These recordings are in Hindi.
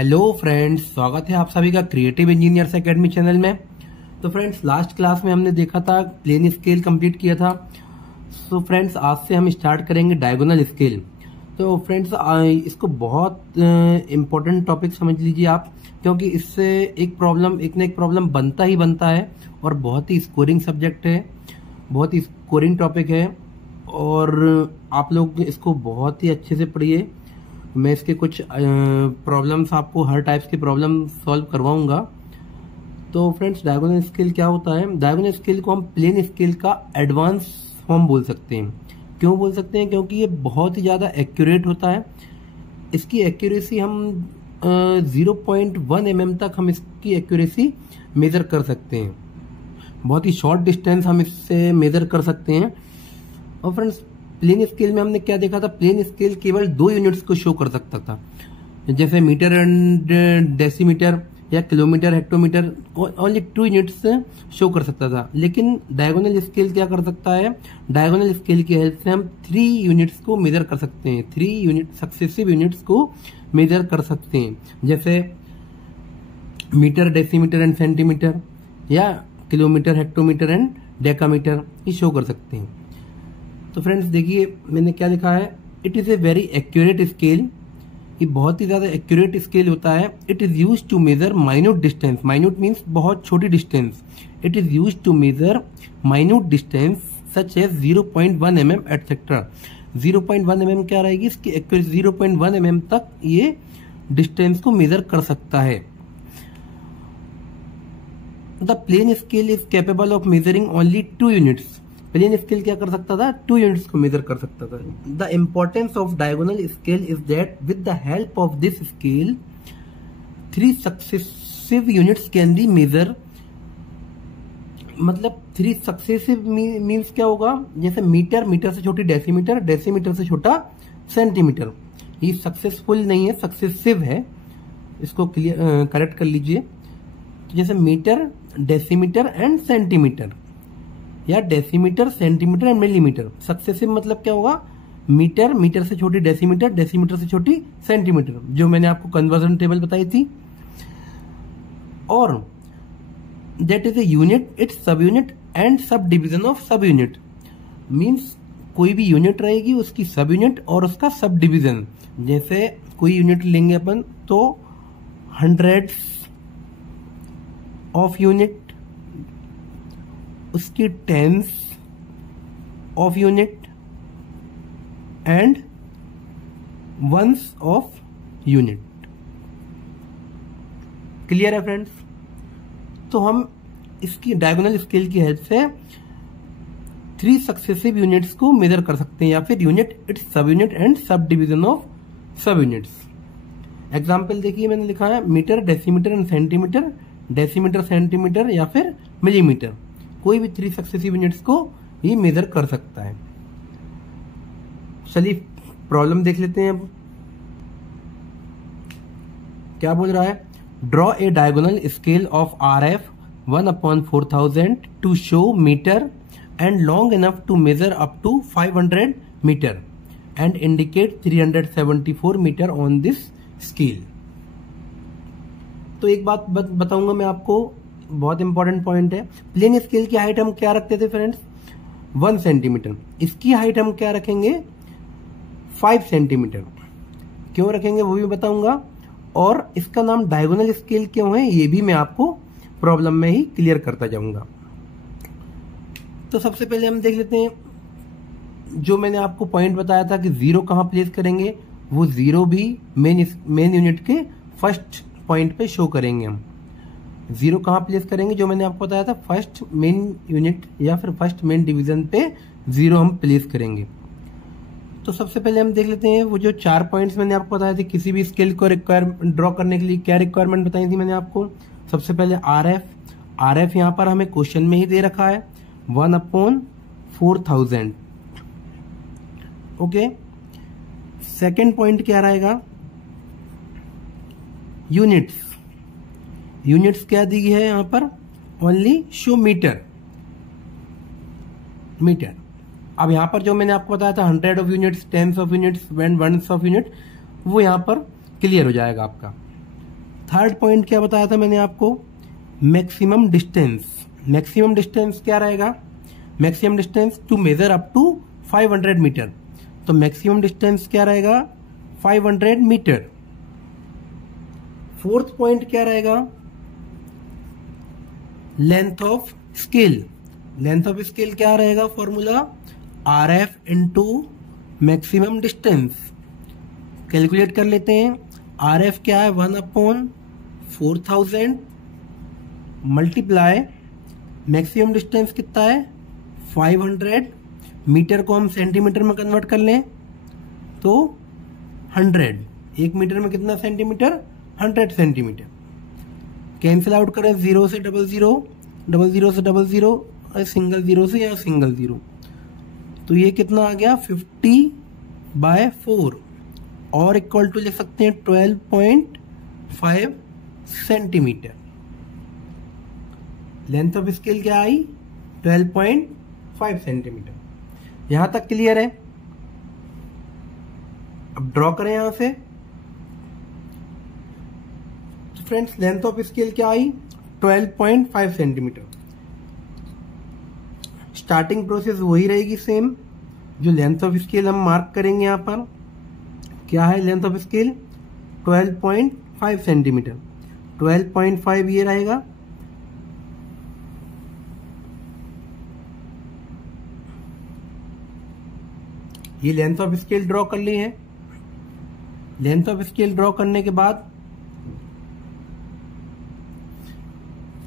हेलो फ्रेंड्स, स्वागत है आप सभी का क्रिएटिव इंजीनियर्स एकेडमी चैनल में। तो फ्रेंड्स, लास्ट क्लास में हमने देखा था प्लेन स्केल कंप्लीट किया था। सो फ्रेंड्स, आज से हम स्टार्ट करेंगे डायगोनल स्केल। तो फ्रेंड्स, इसको बहुत इम्पोर्टेंट टॉपिक समझ लीजिए आप, क्योंकि इससे एक न एक प्रॉब्लम बनता ही बनता है और बहुत ही स्कोरिंग सब्जेक्ट है, बहुत ही स्कोरिंग टॉपिक है और आप लोग इसको बहुत ही अच्छे से पढ़िए। मैं इसके कुछ प्रॉब्लम्स आपको हर टाइप्स के प्रॉब्लम सॉल्व करवाऊंगा। तो फ्रेंड्स, डायगोनल स्केल क्या होता है? डायगोनल स्केल को हम प्लेन स्केल का एडवांस फॉर्म बोल सकते हैं। क्यों बोल सकते हैं? क्योंकि ये बहुत ही ज़्यादा एक्यूरेट होता है। इसकी एक्यूरेसी हम 0.1 mm तक हम इसकी एक्यूरेसी मेजर कर सकते हैं। बहुत ही शॉर्ट डिस्टेंस हम इससे मेजर कर सकते हैं। और फ्रेंड्स, प्लेन स्केल में हमने क्या देखा था? प्लेन स्केल केवल 2 यूनिट्स को शो कर सकता था, जैसे मीटर एंड डेसीमीटर या kilometre hectometre, only 2 units show कर सकता था। लेकिन डायगोनल स्केल क्या कर सकता है? डायगोनल स्केल की हेल्प से हम 3 यूनिट्स को मेजर कर सकते हैं, 3 यूनिट सक्सेसिव यूनिट्स को मेजर कर सकते हैं, जैसे मीटर, डेसीमीटर एंड सेंटीमीटर या किलोमीटर, हेक्टोमीटर एंड डेकामीटर, ये शो कर सकते हैं। तो फ्रेंड्स देखिए, मैंने क्या लिखा है, it is a very accurate scale. ये बहुत ही ज्यादा एक्यूरेट स्केल होता है। It is use to measure minute distance. Minute means बहुत छोटी distance. It is use to measure minute distance such as 0.1 mm et cetera. 0.1 mm क्या रहेगी इसकी एक्यूरेसी? 0.1 mm तक ये डिस्टेंस को मेजर कर सकता है। The plain scale is capable of measuring only 2 units. Plain scale क्या कर सकता था? 2 यूनिट्स को मेजर कर सकता था। The importance of diagonal scale is that with the help of this scale 3 successive units can be measure. मतलब 3 सक्सेसिव मीन्स क्या होगा? जैसे मीटर, मीटर से छोटी डेसीमीटर, डेसीमीटर से छोटा सेंटीमीटर। ये सक्सेसफुल नहीं है, सक्सेसिव है, इसको क्लियर करेक्ट कर लीजिए। जैसे मीटर, डेसीमीटर एंड सेंटीमीटर, या decimetre, centimetre and millimetre. Successive मतलब क्या होगा? मीटर, मीटर से छोटी डेसीमीटर, डेसीमीटर से छोटी सेंटीमीटर, जो मैंने आपको कन्वर्जन टेबल बताई थी। और that is a unit, its sub unit and sub division of सब यूनिट। मीन्स कोई भी यूनिट रहेगी, उसकी सब यूनिट और उसका सब डिवीजन। जैसे कोई यूनिट लेंगे अपन तो हंड्रेड्स ऑफ यूनिट, उसकी tens of unit and ones of unit. Clear है फ्रेंड्स? तो हम इसकी डायगोनल स्केल की हेल्प से 3 सक्सेसिव यूनिट्स को मेजर कर सकते हैं, या फिर unit, its sub unit and sub division of sub units. Example देखिए, मैंने लिखा है metre, decimetre and centimetre, decimetre, centimetre या फिर मिलीमीटर। कोई भी 3 सक्सेसिव यूनिट्स को ये मेजर कर सकता है। चलिए प्रॉब्लम देख लेते हैं अब। क्या बोल रहा है? Draw a diagonal scale of RF 1/4000 to show metre and long enough to measure up to 500 metre and indicate 374 metre on this scale. तो एक बात बताऊंगा मैं आपको, बहुत इंपॉर्टेंट पॉइंट है। प्लेन स्केल की हाइट हम क्या रखते थे फ्रेंड्स? 1 सेंटीमीटर। इसकी हाइट हम क्या रखेंगे? 5 सेंटीमीटर। क्यों रखेंगे वो भी बताऊंगा, और इसका नाम डायगोनल स्केल क्यों है ये भी मैं आपको प्रॉब्लम में ही क्लियर करता जाऊंगा। तो सबसे पहले हम देख लेते हैं, जो मैंने आपको पॉइंट बताया था कि 0 कहां प्लेस करेंगे, वो 0 भी मेन यूनिट के फर्स्ट पॉइंट पे शो करेंगे। हम 0 कहां प्लेस करेंगे? जो मैंने आपको बताया था, फर्स्ट मेन यूनिट या फिर फर्स्ट मेन डिवीजन पे 0 हम प्लेस करेंगे। तो सबसे पहले हम देख लेते हैं वो जो 4 पॉइंट्स मैंने आपको बताए थे किसी भी स्केल को ड्रॉ करने के लिए। क्या रिक्वायरमेंट बताई थी मैंने आपको? सबसे पहले RF यहां पर हमें क्वेश्चन में ही दे रखा है 1/4000। ओके, सेकेंड पॉइंट क्या रहेगा? यूनिट्स। यूनिट्स क्या दी गई है यहां पर? Only show metre. अब यहां पर जो मैंने आपको बताया था 100 of units, 10 of units, 1 of unit, वो यहां पर क्लियर हो जाएगा आपका। थर्ड पॉइंट क्या बताया था मैंने आपको, मैक्सिमम डिस्टेंस। मैक्सिमम डिस्टेंस क्या रहेगा, maximum distance to measure up to 500 metre. तो मैक्सिमम डिस्टेंस क्या रहेगा, 500 मीटर। फोर्थ पॉइंट क्या रहेगा, length of scale. Length of scale क्या रहेगा, formula RF into maximum distance. Calculate कर लेते हैं। RF क्या है, 1/4000 मल्टीप्लाई मैक्सिमम डिस्टेंस कितना है 500। मीटर को हम सेंटीमीटर में कन्वर्ट कर लें तो 100। 1 मीटर में कितना सेंटीमीटर, 100 सेंटीमीटर। कैंसिल आउट करें, 0 से 00, 00 से 00, और सिंगल 0 से या सिंगल 0, तो ये कितना आ गया 50/4 और इक्वल टू लिख सकते हैं 12.5 सेंटीमीटर। लेंथ ऑफ स्केल क्या आई, 12.5 सेंटीमीटर। यहां तक क्लियर है। अब ड्रॉ करें यहां से। तो फ्रेंड्स लेंथ ऑफ स्केल क्या आई, 12.5 सेंटीमीटर। स्टार्टिंग प्रोसेस वही रहेगी सेम। जो लेंथ ऑफ स्केल हम मार्क करेंगे यहां पर, क्या है लेंथ ऑफ स्केल 12.5 सेंटीमीटर। 12.5 ये रहेगा। ये लेंथ ऑफ स्केल ड्रॉ कर ली है। लेंथ ऑफ स्केल ड्रॉ करने के बाद,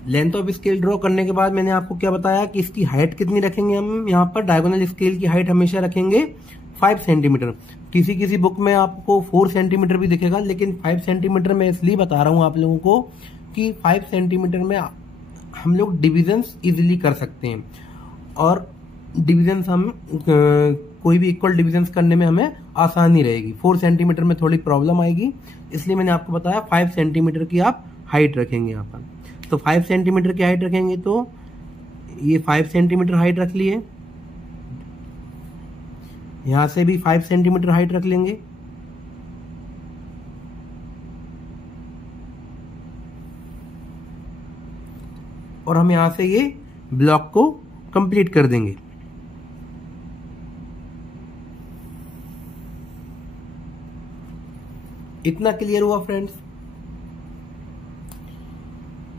लेंथ ऑफ स्केल ड्रॉ करने के बाद मैंने आपको क्या बताया कि इसकी हाइट कितनी रखेंगे हम। यहाँ पर डायगोनल स्केल की हाइट हमेशा रखेंगे 5 सेंटीमीटर। किसी किसी बुक में आपको 4 सेंटीमीटर भी दिखेगा, लेकिन 5 सेंटीमीटर मैं इसलिए बता रहा हूं आप लोगों को कि 5 सेंटीमीटर में हम लोग डिविजन्स इजीली कर सकते हैं, और डिविजन्स हम कोई भी इक्वल डिविजन्स करने में हमें आसानी रहेगी। 4 सेंटीमीटर में थोड़ी प्रॉब्लम आएगी, इसलिए मैंने आपको बताया 5 सेंटीमीटर की आप हाइट रखेंगे यहाँ पर। तो 5 सेंटीमीटर की हाइट रखेंगे, तो ये 5 सेंटीमीटर हाइट रख लिए। यहां से भी 5 सेंटीमीटर हाइट रख लेंगे। और हम यहां से ये ब्लॉक को कंप्लीट कर देंगे। इतना क्लियर हुआ फ्रेंड्स।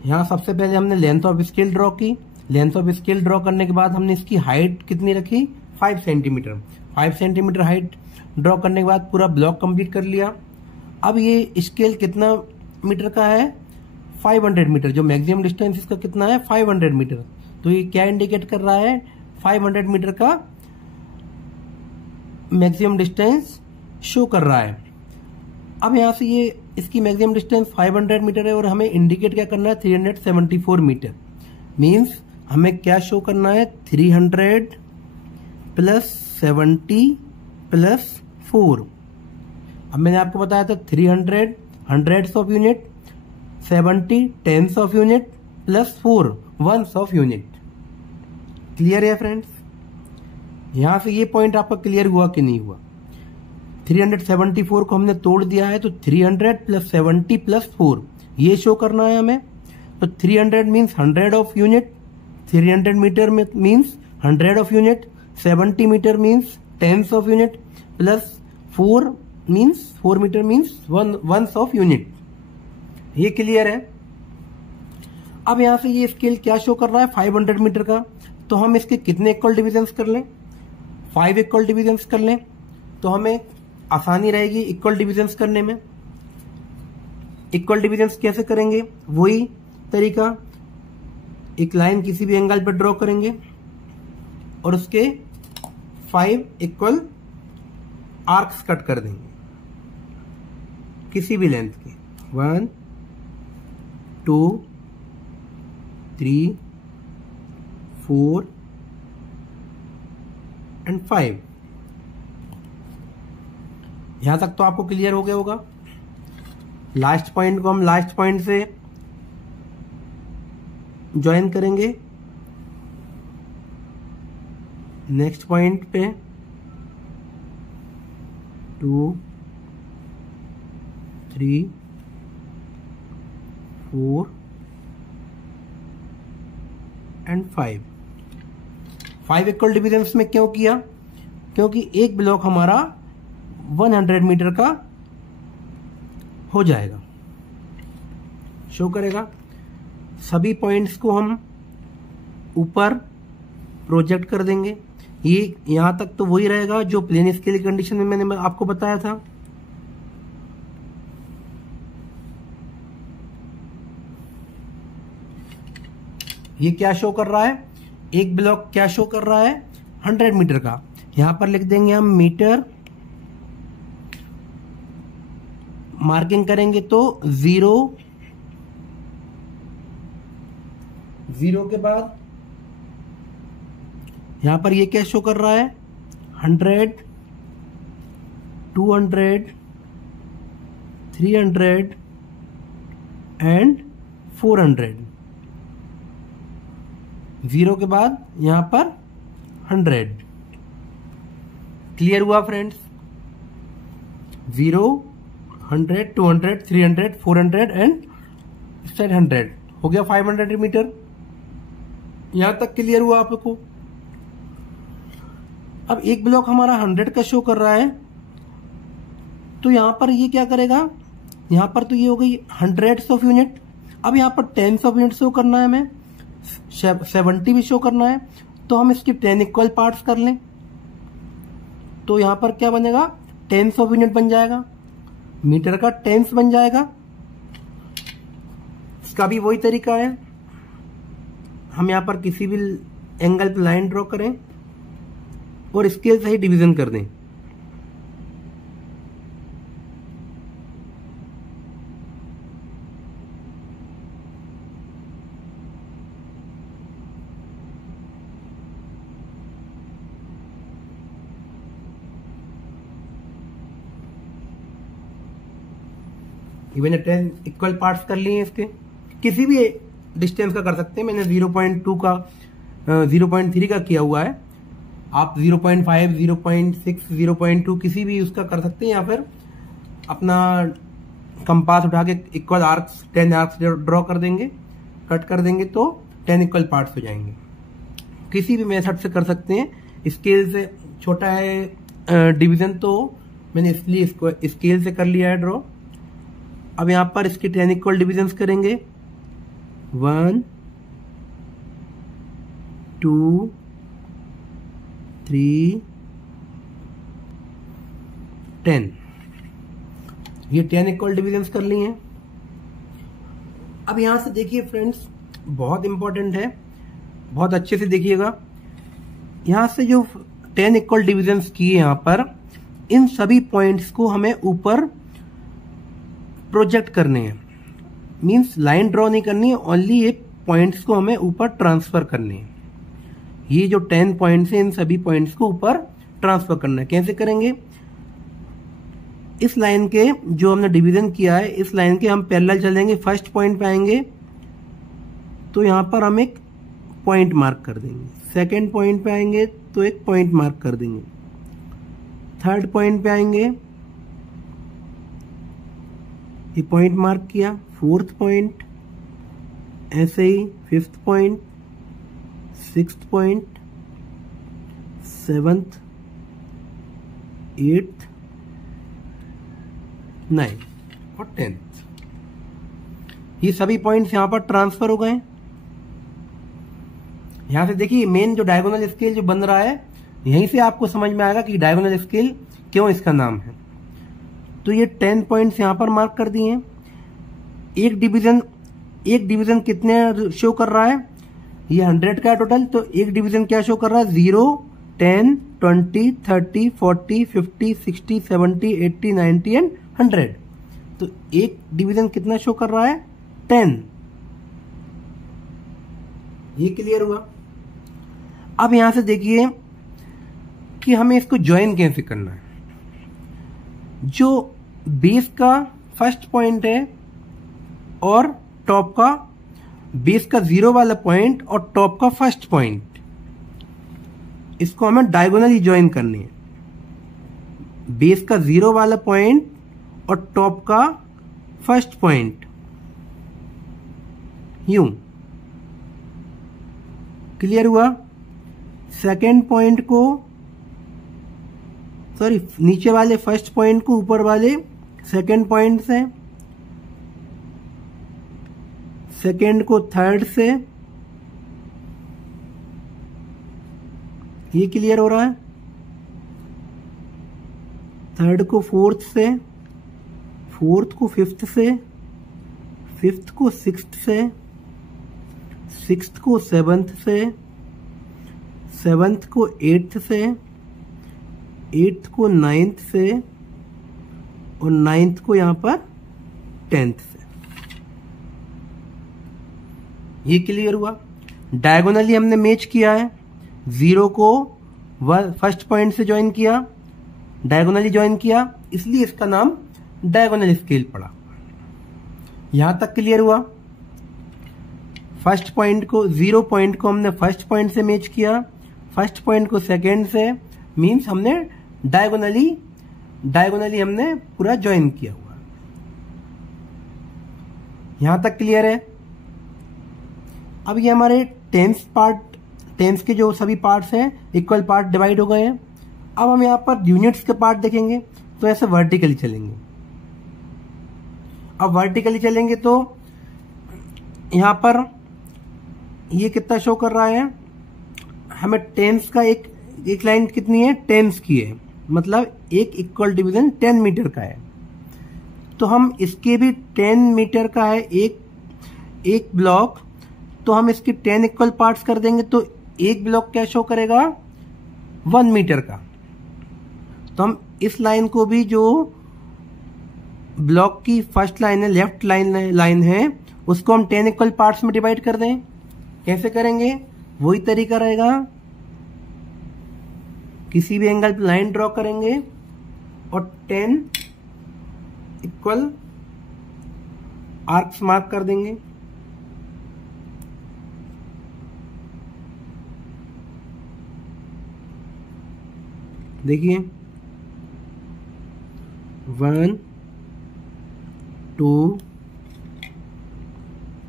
यहां सबसे पहले हमने लेंथ ऑफ स्केल ड्रॉ की। लेंथ ऑफ स्केल ड्रॉ करने के बाद हमने इसकी हाइट कितनी रखी, 5 सेंटीमीटर। 5 सेंटीमीटर हाइट ड्रॉ करने के बाद पूरा ब्लॉक कंप्लीट कर लिया। अब ये स्केल कितना मीटर का है, 500 मीटर। जो मैक्सिमम डिस्टेंस इसका कितना है, 500 मीटर। तो ये क्या इंडिकेट कर रहा है, 500 मीटर का मैक्सिमम डिस्टेंस शो कर रहा है। अब यहां से ये इसकी मैक्सिमम डिस्टेंस 500 मीटर है और हमें इंडिकेट क्या करना है, 374 मीटर। मींस हमें क्या शो करना है, 300 प्लस 70 प्लस 4। अब मैंने आपको बताया था 300 hundreds of unit, 70 tens of unit, plus 4 ones of unit. Clear है फ्रेंड्स। यहां से ये पॉइंट आपका क्लियर हुआ कि नहीं हुआ। 374 को हमने तोड़ दिया है, तो 300 प्लस 70 प्लस 4 ये शो करना है हमें। तो 300 मीन्स 100 ऑफ यूनिट, 300 मीटर में means 100 of unit, 70 metre means tens of unit, plus 4 means 4 metre means ones of unit. ये क्लियर है। अब यहां से ये स्केल क्या शो कर रहा है, 500 मीटर का। तो हम इसके कितने इक्वल डिविजन्स कर लें, 5 इक्वल डिविजन्स कर लें, तो हमें आसानी रहेगी इक्वल डिविजन्स करने में। इक्वल डिविजन्स कैसे करेंगे, वही तरीका, एक लाइन किसी भी एंगल पर ड्रॉ करेंगे और उसके 5 इक्वल आर्क्स कट कर देंगे किसी भी लेंथ के, 1 2 3 4 एंड 5। यहां तक तो आपको क्लियर हो गया होगा। लास्ट पॉइंट को हम लास्ट पॉइंट से ज्वाइन करेंगे नेक्स्ट पॉइंट पे, 2 3 4 एंड 5 इक्वल डिविजन्स में क्यों किया? क्योंकि एक ब्लॉक हमारा 100 मीटर का हो जाएगा, शो करेगा। सभी पॉइंट्स को हम ऊपर प्रोजेक्ट कर देंगे। ये यहां तक तो वही रहेगा जो प्लेन स्केल कंडीशन में मैंने आपको बताया था। ये क्या शो कर रहा है? एक ब्लॉक क्या शो कर रहा है? 100 मीटर का। यहां पर लिख देंगे हम मीटर, मार्किंग करेंगे तो 0 के बाद यहां पर ये क्या शो कर रहा है? 100, 200, 300 एंड 400। 0 के बाद यहां पर 100। क्लियर हुआ फ्रेंड्स? 0, 100, 200, 300, 400 एंड 700 हो गया 500 मीटर। यहां तक क्लियर हुआ आपको? अब एक ब्लॉक हमारा 100 का शो कर रहा है, तो यहां पर ये क्या करेगा? यहां पर तो ये हो गई 100 ऑफ यूनिट। अब यहां पर 10 ऑफ यूनिट शो करना है, हमें 70 भी शो करना है, तो हम इसके 10 इक्वल पार्ट्स कर लें। तो यहां पर क्या बनेगा? 10 ऑफ यूनिट बन जाएगा, मीटर का 10 बन जाएगा। इसका भी वही तरीका है, हम यहां पर किसी भी एंगल पे लाइन ड्रॉ करें और स्केल से ही डिवीजन कर दें। मैंने 10 इक्वल पार्ट्स कर लिए हैं इसके, किसी भी डिस्टेंस का कर सकते हैं। मैंने 0.2 का 0.3 का किया हुआ है, आप 0.5, 0.6, 0.2 किसी भी उसका कर सकते हैं, या फिर अपना कंपास उठा के इक्वल आर्क्स 10 आर्क्स ड्रॉ कर देंगे, कट कर देंगे तो 10 इक्वल पार्ट्स हो जाएंगे। किसी भी मेथड से कर सकते हैं। स्केल से छोटा है डिवीजन, तो मैंने इसलिए इसको स्केल से कर लिया है ड्रॉ। अब यहां पर इसके 10 इक्वल डिविजन्स करेंगे, 1, 2, 3, 10। ये 10 इक्वल डिविजन्स कर लिए हैं। अब यहां से देखिए फ्रेंड्स, बहुत इंपॉर्टेंट है, बहुत अच्छे से देखिएगा। यहां से जो 10 इक्वल डिविजन्स किए यहां पर, इन सभी पॉइंट्स को हमें ऊपर प्रोजेक्ट करने हैं। मींस लाइन ड्रॉ नहीं करनी है, ओनली ये पॉइंट्स को हमें ऊपर ट्रांसफर करने हैं। ये जो 10 पॉइंट्स हैं, इन सभी पॉइंट्स को ऊपर ट्रांसफर करना है। कैसे करेंगे? इस लाइन के जो हमने डिवीजन किया है, इस लाइन के हम पैरेलल चलेंगे। फर्स्ट पॉइंट पे आएंगे तो यहां पर हम एक पॉइंट मार्क कर देंगे, सेकेंड पॉइंट पे आएंगे तो एक पॉइंट मार्क कर देंगे, थर्ड पॉइंट पे आएंगे ये पॉइंट मार्क किया, फोर्थ पॉइंट, ऐसे ही fifth point, sixth point, seventh, eighth, 9 और 10th। ये सभी पॉइंट्स यहां पर ट्रांसफर हो गए। यहां से देखिए मेन जो डायगोनल स्केल जो बन रहा है, यहीं से आपको समझ में आएगा कि डायगोनल स्केल क्यों इसका नाम है। तो ये 10 पॉइंट्स यहां पर मार्क कर दिए हैं। एक डिवीजन कितने शो कर रहा है? ये 100 का टोटल, तो एक डिवीजन क्या शो कर रहा है? 0, 10, 20, 30, 40, 50, 60, 70, 80, 90 एंड 100। तो एक डिवीजन कितना शो कर रहा है? 10। ये क्लियर हुआ। अब यहां से देखिए कि हमें इसको ज्वाइन कैसे करना है। जो बेस का फर्स्ट पॉइंट है और टॉप का, बेस का 0 वाला पॉइंट और टॉप का फर्स्ट पॉइंट, इसको हमें डायगोनली ज्वाइन करनी है। बेस का 0 वाला पॉइंट और टॉप का फर्स्ट पॉइंट, यूं। क्लियर हुआ? सेकेंड पॉइंट को, सॉरी, नीचे वाले फर्स्ट पॉइंट को ऊपर वाले सेकेंड पॉइंट से, सेकेंड को थर्ड से, ये क्लियर हो रहा है? थर्ड को फोर्थ से, फोर्थ को फिफ्थ से, फिफ्थ को सिक्स्थ से, सिक्स्थ को सेवंथ से, सेवंथ को एट्थ से, एट्थ को नाइन्थ से, और नाइन्थ को यहां पर टेंथ से। ये क्लियर हुआ? डायगोनली हमने मैच किया है, जीरो को फर्स्ट पॉइंट से ज्वाइन किया, डायगोनली ज्वाइन किया, इसलिए इसका नाम डायगोनल स्केल पड़ा। यहां तक क्लियर हुआ? फर्स्ट पॉइंट को, जीरो पॉइंट को हमने फर्स्ट पॉइंट से मैच किया, फर्स्ट पॉइंट को सेकेंड से, मीन्स हमने डायगोनली हमने पूरा ज्वाइन किया हुआ। यहां तक क्लियर है? अब ये हमारे टेंस के जो सभी पार्ट्स हैं इक्वल पार्ट डिवाइड हो गए हैं। अब हम यहाँ पर यूनिट्स के पार्ट देखेंगे तो ऐसे वर्टिकली चलेंगे। अब वर्टिकली चलेंगे तो यहाँ पर ये कितना शो कर रहा है हमें, टेंस का एक लाइन कितनी है, टेंस की है, मतलब एक इक्वल डिवीजन 10 मीटर का है। तो हम इसके भी 10 मीटर का है एक ब्लॉक, तो हम इसके 10 इक्वल पार्ट्स कर देंगे तो एक ब्लॉक क्या शो करेगा, 1 मीटर का। तो हम इस लाइन को भी, जो ब्लॉक की फर्स्ट लाइन है, लेफ्ट लाइन है, उसको हम 10 इक्वल पार्ट्स में डिवाइड कर दें। कैसे करेंगे? वही तरीका रहेगा, किसी भी एंगल पर लाइन ड्रॉ करेंगे और 10 इक्वल आर्क्स मार्क कर देंगे। देखिए 1 2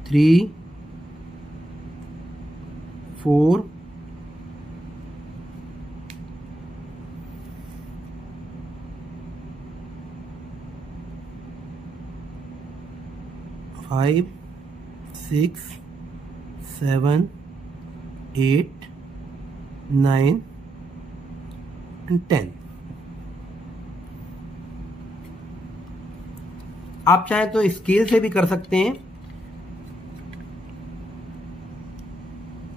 3 4 5 6 7 8 9 and 10। आप चाहे तो स्केल से भी कर सकते हैं,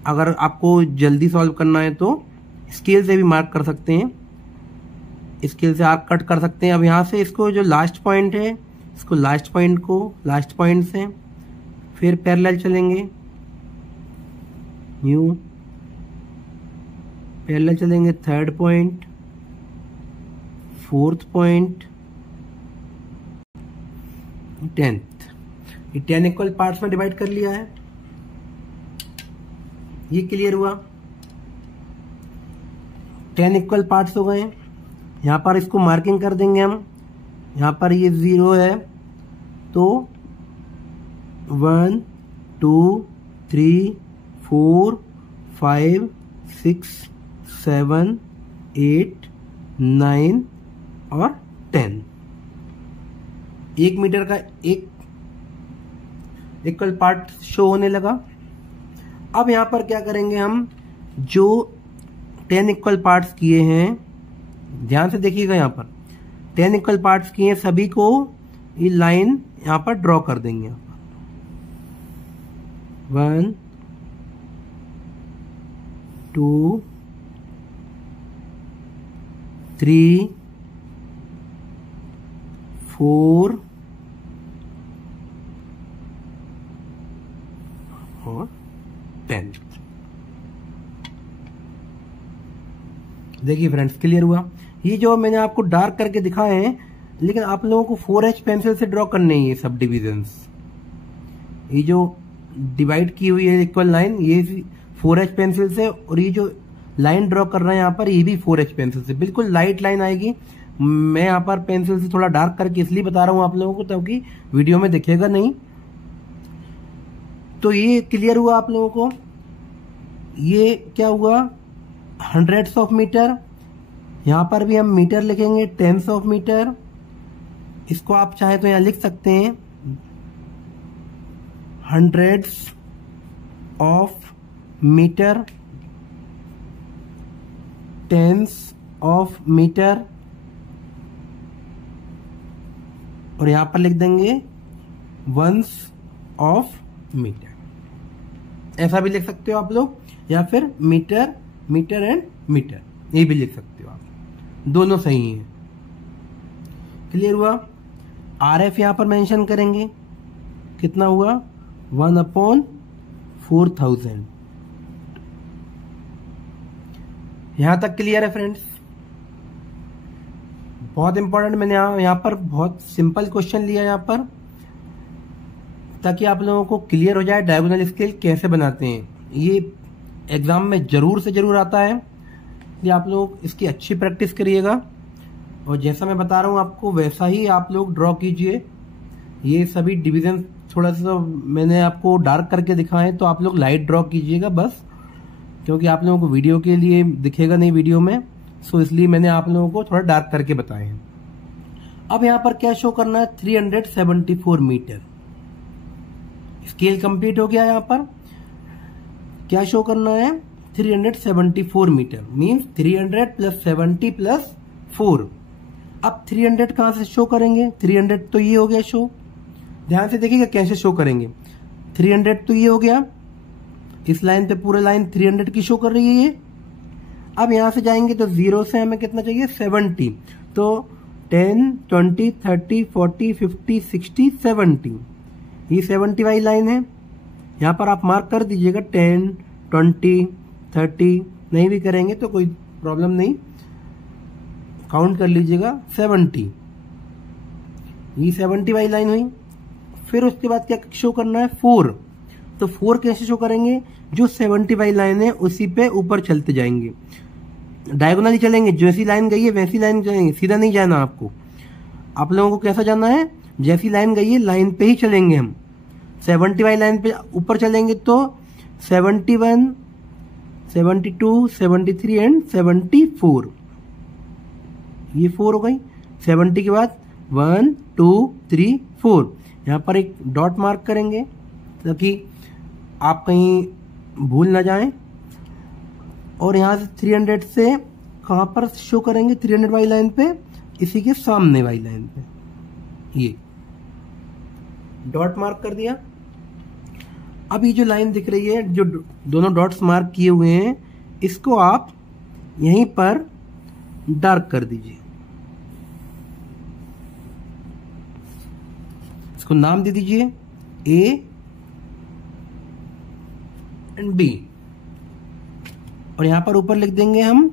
अगर आपको जल्दी सॉल्व करना है तो स्केल से भी मार्क कर सकते हैं, स्केल से आर्क कट कर सकते हैं। अब यहां से इसको जो लास्ट पॉइंट है, इसको लास्ट पॉइंट से फिर पैरेलल चलेंगे, न्यू पैरेलल चलेंगे, third point, fourth point, 10th। ये 10 इक्वल पार्ट्स में डिवाइड कर लिया है। ये क्लियर हुआ? 10 इक्वल पार्ट्स हो गए। यहां पर इसको मार्किंग कर देंगे हम, यहां पर ये 0 है तो 1 2 3 4 5 6 7 8 9 और 10। 1 मीटर का एक इक्वल पार्ट शो होने लगा। अब यहां पर क्या करेंगे हम, जो 10 इक्वल पार्ट्स किए हैं, ध्यान से देखिएगा, यहां पर 10 इक्वल पार्ट्स किए हैं, सभी को ये लाइन यहां पर ड्रॉ कर देंगे। यहां पर 1 2 3 4 और 10। देखिए फ्रेंड्स, क्लियर हुआ? ये जो मैंने आपको डार्क करके दिखाए हैं, लेकिन आप लोगों को 4H पेंसिल से ड्रॉ करने ही है सब डिविजन्स। ये जो डिवाइड की हुई है इक्वल लाइन, ये 4H पेंसिल से, और ये जो लाइन ड्रॉ कर रहे हैं यहाँ पर, ये भी 4H पेंसिल से। बिल्कुल लाइट लाइन आएगी। मैं यहाँ पर पेंसिल से थोड़ा डार्क करके इसलिए बता रहा हूँ आप लोगों को, ताकि वीडियो में दिखेगा नहीं। तो ये क्लियर हुआ आप लोगों को। ये क्या हुआ, हंड्रेड्स ऑफ मीटर। यहां पर भी हम मीटर लिखेंगे, टेंस ऑफ मीटर। इसको आप चाहे तो यहां लिख सकते हैं hundreds of metre, tens of metre, और यहां पर लिख देंगे वंस ऑफ मीटर। ऐसा भी लिख सकते हो आप लोग, या फिर मीटर, मीटर एंड मीटर, ये भी लिख सकते हो आप, दोनों सही हैं। क्लियर हुआ। आरएफ यहां पर मेंशन करेंगे, कितना हुआ 1/4000। यहां तक क्लियर है फ्रेंड्स। बहुत इंपॉर्टेंट, मैंने यहां पर बहुत सिंपल क्वेश्चन लिया यहां पर, ताकि आप लोगों को क्लियर हो जाए डायगोनल स्केल कैसे बनाते हैं। ये एग्जाम में जरूर से जरूर आता है, कि आप लोग इसकी अच्छी प्रैक्टिस करिएगा, और जैसा मैं बता रहा हूं आपको वैसा ही आप लोग ड्रॉ कीजिए। ये सभी डिवीजन थोड़ा सा मैंने आपको डार्क करके दिखाए, तो आप लोग लाइट ड्रॉ कीजिएगा बस, क्योंकि आप लोगों को वीडियो के लिए दिखेगा नहीं वीडियो में, सो इसलिए मैंने आप लोगों को थोड़ा डार्क करके बताए हैं। अब यहां पर क्या शो करना है, 374 मीटर। स्केल कंप्लीट हो गया। यहां पर क्या शो करना है, 374 मीटर, मीन्स 300 प्लस 70 प्लस 4। अब 300 कहां से शो करेंगे, 300 तो ये हो गया शो, ध्यान से देखिएगा कैसे शो करेंगे। 300 तो ये हो गया, इस लाइन पे पूरा लाइन 300 की शो कर रही है ये। अब यहां से जाएंगे तो 0 से हमें कितना चाहिए, 70, तो 10, 20, 30, 40, 50, 60, 70, ये 70 वाली लाइन है। यहां पर आप मार्क कर दीजिएगा, 10, 20, 30, नहीं भी करेंगे तो कोई प्रॉब्लम नहीं, काउंट कर लीजिएगा 70, ये 70 वाली लाइन हुई। फिर उसके बाद क्या शो करना है, 4, तो 4 कैसे शो करेंगे, जो 70 वाली लाइन है उसी पे ऊपर चलते जाएंगे, डायगोनली चलेंगे, जैसी लाइन गई है वैसी लाइन जाएंगे, सीधा नहीं जाना आपको। आप लोगों को कैसा जाना है, जैसी लाइन गई है लाइन पे ही चलेंगे हम। 70 वाली लाइन पे ऊपर चलेंगे तो 71, 72, 73 एंड 74, ये 4 हो गई। 70 के बाद 1, 2, 3, 4, यहां पर एक डॉट मार्क करेंगे ताकि आप कहीं भूल ना जाएं। और यहां से 300 से कहां पर शो करेंगे, 300 वाली लाइन पे, इसी के सामने वाली लाइन पे, ये डॉट मार्क कर दिया। अब ये जो लाइन दिख रही है, जो दोनों डॉट्स मार्क किए हुए हैं, इसको आप यहीं पर डार्क कर दीजिए। इसको नाम दे दीजिए ए एंड बी, और यहां पर ऊपर लिख देंगे हम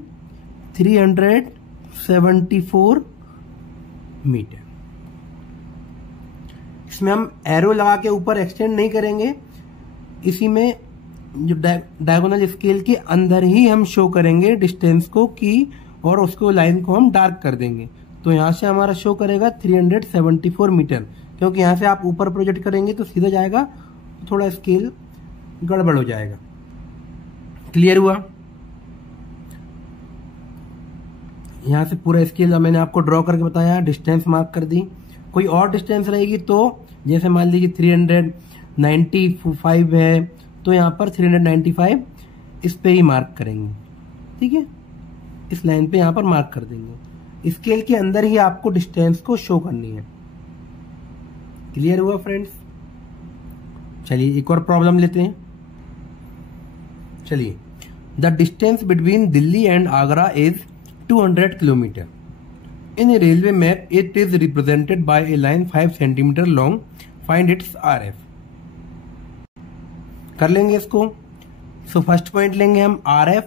374 मीटर। इसमें हम एरो लगा के ऊपर एक्सटेंड नहीं करेंगे, इसी में जो डायगोनल स्केल के अंदर ही हम शो करेंगे डिस्टेंस को की, और उसको लाइन को हम डार्क कर देंगे। तो यहां से हमारा शो करेगा 374 मीटर, क्योंकि यहां से आप ऊपर प्रोजेक्ट करेंगे तो सीधा जाएगा, तो थोड़ा स्केल गड़बड़ हो जाएगा। क्लियर हुआ। यहां से पूरा स्केल मैंने आपको ड्रॉ करके बताया, डिस्टेंस मार्क कर दी। कोई और डिस्टेंस रहेगी तो जैसे मान लीजिए 395 है, तो यहां पर 395 इस पे ही मार्क करेंगे, ठीक है, इस लाइन पे यहां पर मार्क कर देंगे। स्केल के अंदर ही आपको डिस्टेंस को शो करनी है। क्लियर हुआ फ्रेंड्स। चलिए एक और प्रॉब्लम लेते हैं। चलिए, the distance between Delhi and Agra is 200 kilometre. In a railway map, it is represented by a line 5 centimeter long. Find its RF. कर लेंगे इसको। सो फर्स्ट पॉइंट लेंगे हम RF।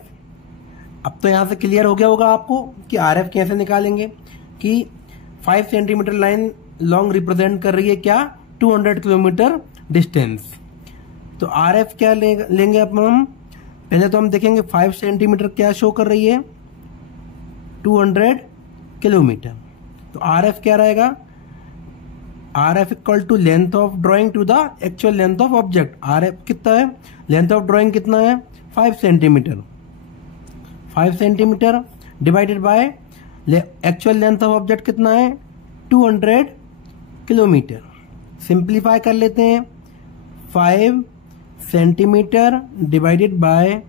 अब तो यहां से क्लियर हो गया होगा आपको कि RF कैसे निकालेंगे, कि 5 सेंटीमीटर लाइन लॉन्ग रिप्रेजेंट कर रही है क्या, 200 किलोमीटर डिस्टेंस। तो RF क्या लेंगे अब हम, पहले तो हम देखेंगे 5 सेंटीमीटर क्या शो कर रही है, 200 किलोमीटर। तो RF क्या रहेगा, R F equal to length of drawing to the actual length of object. R F कितना है, लेंथ ऑफ ड्रॉइंग कितना है 5 centimetre, 5 centimetre divided by actual length of object कितना है 200 किलोमीटर। सिंप्लीफाई कर लेते हैं, 5 centimetre divided by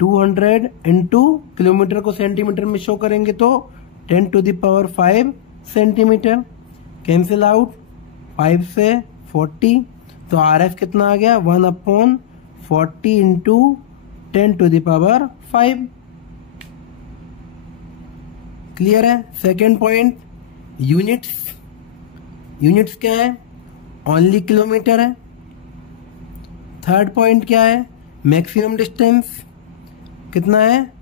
200 into kilometre को सेंटीमीटर में शो करेंगे तो 10 to the power 5 centimetre. Cancel out, 5 से 40, तो आर एफ कितना आ गया 1/40 into 10 to the power 5। Clear है। Second point, units. यूनिट्स क्या है, ओनली किलोमीटर है। थर्ड पॉइंट क्या है, मैक्सिमम डिस्टेंस कितना है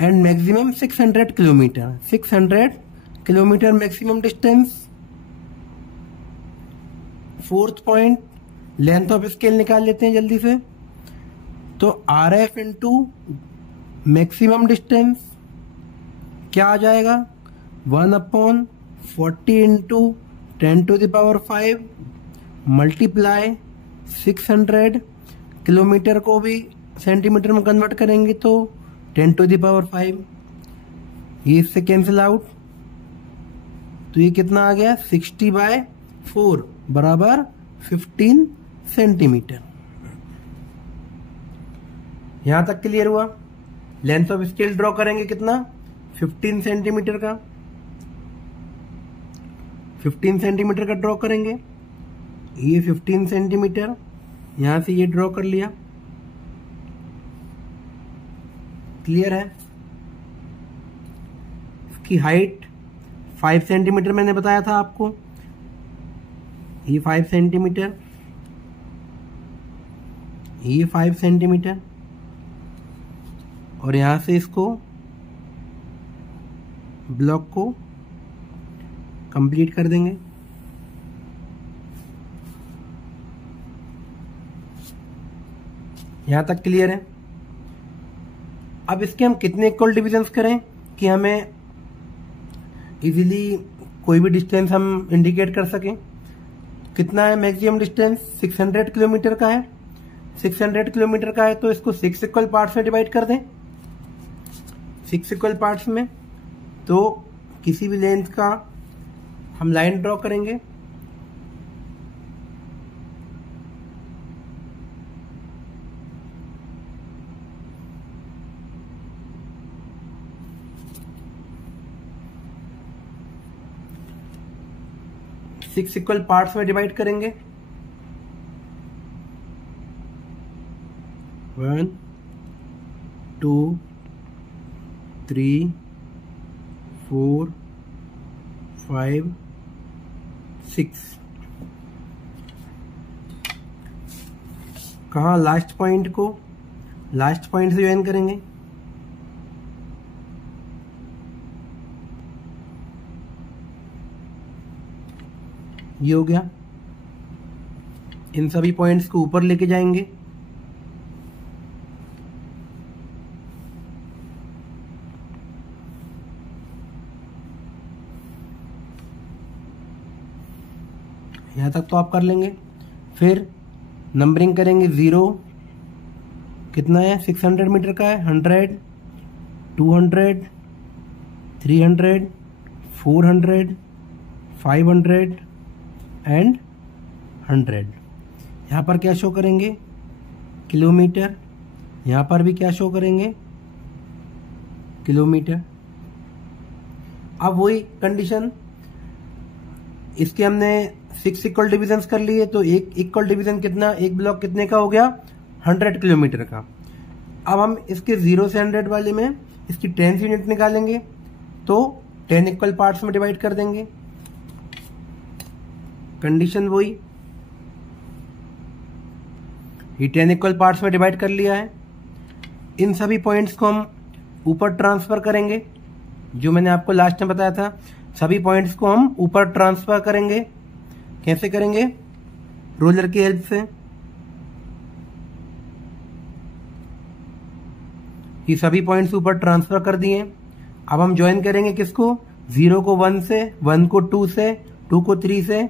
and maximum 600 kilometre, 600 kilometre maximum distance. Fourth point, length of scale निकाल लेते हैं जल्दी से। तो R F into maximum distance क्या आ जाएगा 1/40 into 10 to the power 5 multiply 600 kilometre को भी सेंटीमीटर में कन्वर्ट करेंगे तो 10 टू द पावर 5। ये इससे कैंसिल आउट, तो ये कितना आ गया 60/4 बराबर 15 सेंटीमीटर। यहां तक क्लियर हुआ। लेंथ ऑफ स्केल ड्रॉ करेंगे कितना 15 सेंटीमीटर का, 15 सेंटीमीटर का ड्रॉ करेंगे। ये 15 सेंटीमीटर यहां से ये ड्रॉ कर लिया। क्लियर है। इसकी हाइट 5 सेंटीमीटर मैंने बताया था आपको, ये 5 सेंटीमीटर, ये 5 सेंटीमीटर, और यहां से इसको ब्लॉक को कंप्लीट कर देंगे। यहां तक क्लियर है। अब इसके हम कितने इक्वल डिविजन्स करें कि हमें इजीली कोई भी डिस्टेंस हम इंडिकेट कर सकें। कितना है मैक्सिमम डिस्टेंस 600 किलोमीटर का है, 600 किलोमीटर का है तो इसको 6 इक्वल पार्ट्स में डिवाइड कर दें। 6 इक्वल पार्ट्स में तो किसी भी लेंथ का हम लाइन ड्रॉ करेंगे। सिक्स इक्वल पार्ट्स में डिवाइड करेंगे। 1 2 3 4 5 6। कहाँ लास्ट पॉइंट को लास्ट पॉइंट से ज्वाइन करेंगे। ये हो गया। इन सभी पॉइंट्स को ऊपर लेके जाएंगे। यहां तक तो आप कर लेंगे। फिर नंबरिंग करेंगे। 0 कितना है 600 मीटर का है, 100 200 300 400 500 एंड 100। यहाँ पर क्या शो करेंगे किलोमीटर, यहाँ पर भी क्या शो करेंगे किलोमीटर। अब वही कंडीशन, इसके हमने 6 इक्वल डिविजन्स कर लिए तो एक इक्वल डिवीजन कितना, एक ब्लॉक कितने का हो गया 100 किलोमीटर का। अब हम इसके 0 से 100 वाले में इसकी 10 यूनिट निकालेंगे तो 10 इक्वल पार्ट्स में डिवाइड कर देंगे। कंडीशन वही, ये 10 इक्वल पार्ट्स में डिवाइड कर लिया है। इन सभी पॉइंट्स को हम ऊपर ट्रांसफर करेंगे, जो मैंने आपको लास्ट में बताया था। सभी पॉइंट्स को हम ऊपर ट्रांसफर करेंगे। कैसे करेंगे, रोलर की हेल्प से। ये सभी पॉइंट्स ऊपर ट्रांसफर कर दिए। अब हम ज्वाइन करेंगे किसको, 0 को 1 से, 1 को 2 से, 2 को 3 से,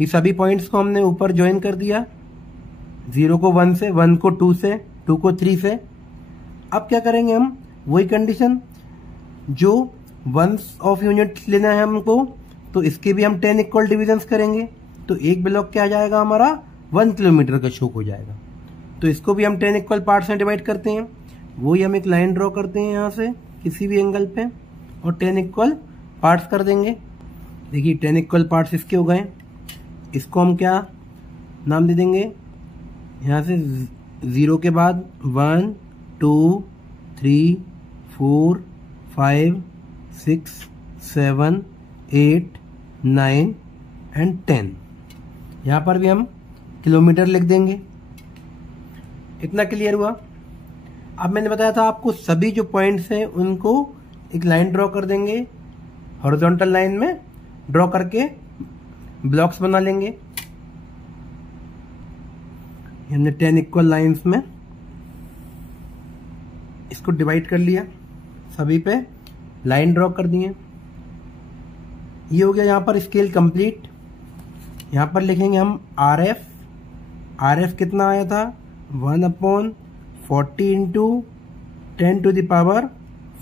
ये सभी पॉइंट्स को हमने ऊपर ज्वाइन कर दिया, 0 को 1 से, 1 को 2 से, 2 को 3 से। अब क्या करेंगे हम, वही कंडीशन जो 1 ऑफ यूनिट लेना है हमको, तो इसके भी हम 10 इक्वल डिविजन्स करेंगे, तो एक ब्लॉक क्या आ जाएगा हमारा 1 किलोमीटर का शोक हो जाएगा। तो इसको भी हम 10 इक्वल पार्ट्स में डिवाइड करते हैं, वही हम एक लाइन ड्रॉ करते हैं यहाँ से किसी भी एंगल पे और 10 इक्वल पार्ट्स कर देंगे। देखिए 10 इक्वल पार्ट्स इसके हो गए। इसको हम क्या नाम दे देंगे, यहाँ से 0 के बाद 1 2 3 4 5 6 7 8 9 एंड 10। यहाँ पर भी हम किलोमीटर लिख देंगे। इतना क्लियर हुआ। अब मैंने बताया था आपको सभी जो पॉइंट्स हैं उनको एक लाइन ड्रॉ कर देंगे, हॉरिजॉन्टल लाइन में ड्रॉ करके ब्लॉक्स बना लेंगे। हमने 10 इक्वल लाइंस में इसको डिवाइड कर लिया, सभी पे लाइन ड्रॉ कर दिए। ये हो गया यहाँ पर स्केल कंप्लीट। यहाँ पर लिखेंगे हम आर एफ कितना आया था, 1/40 into 10 to the power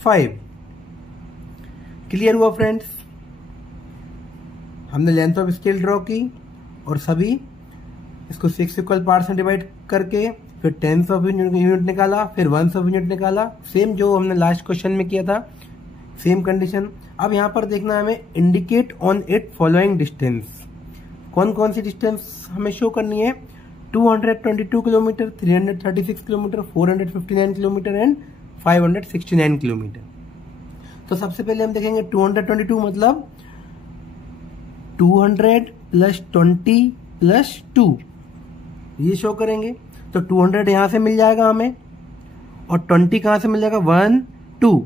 5। Clear हुआ फ्रेंड्स। हमने लेंथ ऑफ स्केल ड्रॉ की और सभी इसको 6 इक्वल पार्ट्स में डिवाइड करके फिर 10 ऑफ यूनिट निकाला, फिर 1 ऑफ यूनिट निकाला, सेम जो हमने लास्ट क्वेश्चन में किया था, सेम कंडीशन। अब यहाँ पर देखना हमें indicate on it following distance. कौन कौन सी डिस्टेंस हमें शो करनी है, 222 kilometre, 336 kilometre, 459 kilometre and 569 kilometre. तो सबसे पहले हम देखेंगे 222 मतलब 200 प्लस 20 प्लस 2, ये शो करेंगे। तो 200 यहां से मिल जाएगा हमें और 20 कहां से मिल जाएगा, 1 2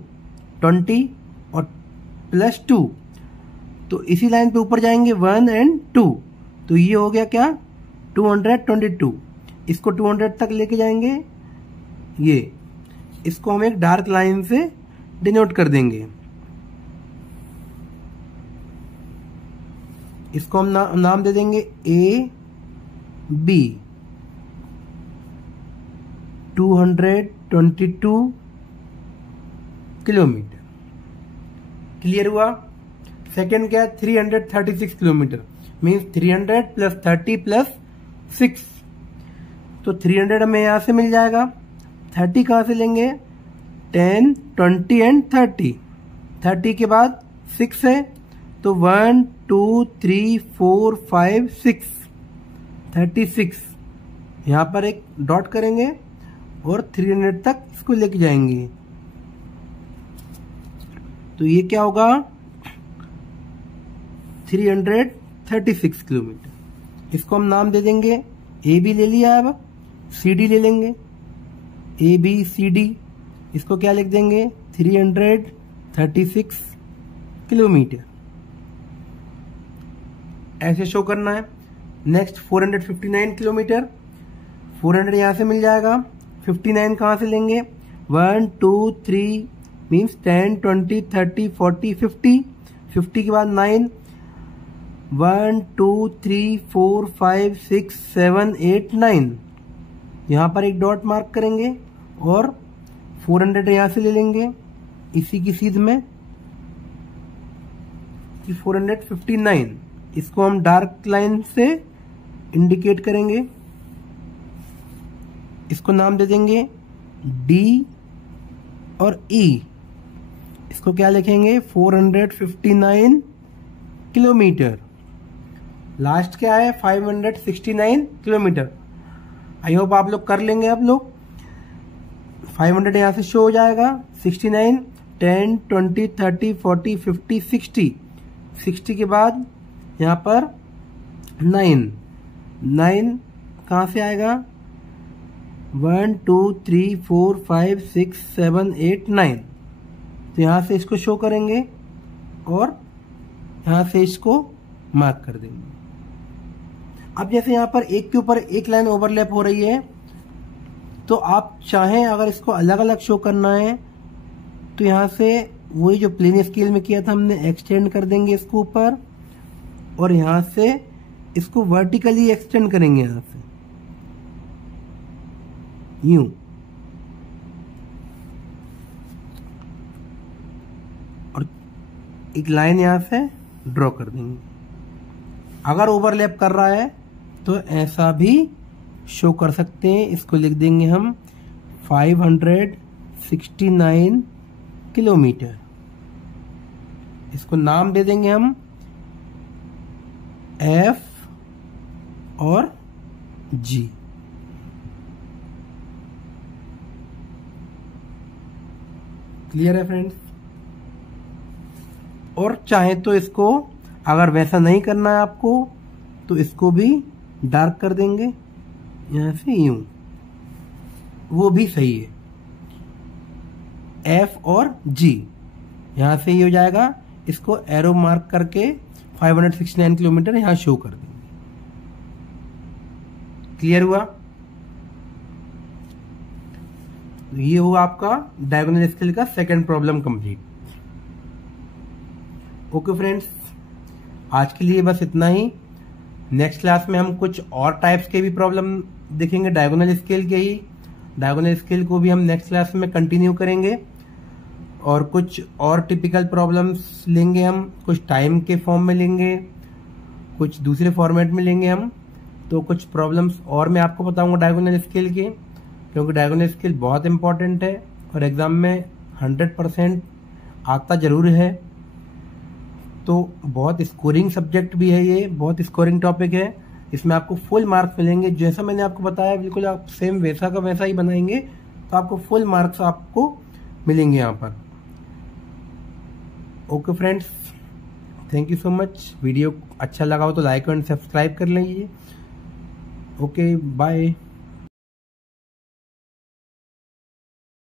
20 और प्लस 2। तो इसी लाइन पे ऊपर जाएंगे 1 एंड 2, तो ये हो गया क्या 222। इसको 200 तक लेके जाएंगे, ये इसको हम एक डार्क लाइन से डिनोट कर देंगे। इसको हम नाम दे देंगे ए बी। 222 किलोमीटर। क्लियर हुआ। सेकेंड क्या है, 336 किलोमीटर मीन्स 300 प्लस 30 प्लस 6। तो 300 हमें यहां से मिल जाएगा, 30 कहां से लेंगे, 10 20 एंड 30। 30 के बाद 6 है तो 1 2 3 4 5 6, 36। यहां पर एक डॉट करेंगे और 300 तक इसको लेके जाएंगे। तो ये क्या होगा 336 किलोमीटर। इसको हम नाम दे देंगे ए बी ले लिया, अब सी डी ले लेंगे, ए बी सी डी। इसको क्या लिख देंगे 336 किलोमीटर, ऐसे शो करना है। Next 459 kilometre. 400 यहां से मिल जाएगा, 59 कहां से लेंगे, 1 2 3 मीन्स 10 20 30 40 50। 50 के बाद 9, 1 2 3 4 5 6 7 8 9। यहां पर एक डॉट मार्क करेंगे और 400 यहां से ले लेंगे इसी की सीध में, 459। इसको हम डार्क लाइन से इंडिकेट करेंगे। इसको नाम दे देंगे डी और ई। इसको क्या लिखेंगे 459 किलोमीटर। लास्ट क्या है 569 किलोमीटर। आई होप आप लोग कर लेंगे। आप लोग 500 यहां से शो हो जाएगा, 69 10 20 30 40 50 60। 60 के बाद यहां पर 9 कहां से आएगा, 1 2 3 4 5 6 7 8 9। तो यहां से इसको शो करेंगे और यहां से इसको मार्क कर देंगे। अब जैसे यहां पर एक के ऊपर एक लाइन ओवरलैप हो रही है, तो आप चाहें अगर इसको अलग अलग शो करना है तो यहां से वही जो प्लेन स्केल में किया था हमने, एक्सटेंड कर देंगे इसको ऊपर और यहां से इसको वर्टिकली एक्सटेंड करेंगे यहां से यूं, और एक लाइन यहां से ड्रॉ कर देंगे। अगर ओवरलैप कर रहा है तो ऐसा भी शो कर सकते हैं। इसको लिख देंगे हम 569 किलोमीटर। इसको नाम दे देंगे हम F और G। क्लियर है फ्रेंड्स? और चाहे तो इसको, अगर वैसा नहीं करना है आपको, तो इसको भी डार्क कर देंगे यहां से यूं, वो भी सही है। F और G यहां से ही हो जाएगा। इसको एरो मार्क करके 569 किलोमीटर यहां शो कर देंगे। क्लियर हुआ? ये हुआ आपका डायगोनल स्केल का second problem complete. Okay friends, आज के लिए बस इतना ही। नेक्स्ट क्लास में हम कुछ और टाइप्स के भी प्रॉब्लम देखेंगे डायगोनल स्केल के ही। डायगोनल स्केल को भी हम नेक्स्ट क्लास में कंटिन्यू करेंगे और कुछ और टिपिकल प्रॉब्लम्स लेंगे हम। कुछ टाइम के फॉर्म में लेंगे, कुछ दूसरे फॉर्मेट में लेंगे हम। तो कुछ प्रॉब्लम्स और मैं आपको बताऊंगा डायगोनल स्केल के, क्योंकि डायगोनल स्केल बहुत इंपॉर्टेंट है और एग्जाम में 100% आता जरूर है। तो बहुत स्कोरिंग सब्जेक्ट भी है, ये बहुत स्कोरिंग टॉपिक है। इसमें आपको फुल मार्क्स मिलेंगे। जैसा मैंने आपको बताया बिल्कुल आप सेम वैसा का वैसा ही बनाएंगे तो आपको फुल मार्क्स आपको मिलेंगे यहाँ पर। Okay friends, thank you so much. Video अच्छा लगा हो तो लाइक एंड सब्सक्राइब कर लीजिए। Okay bye.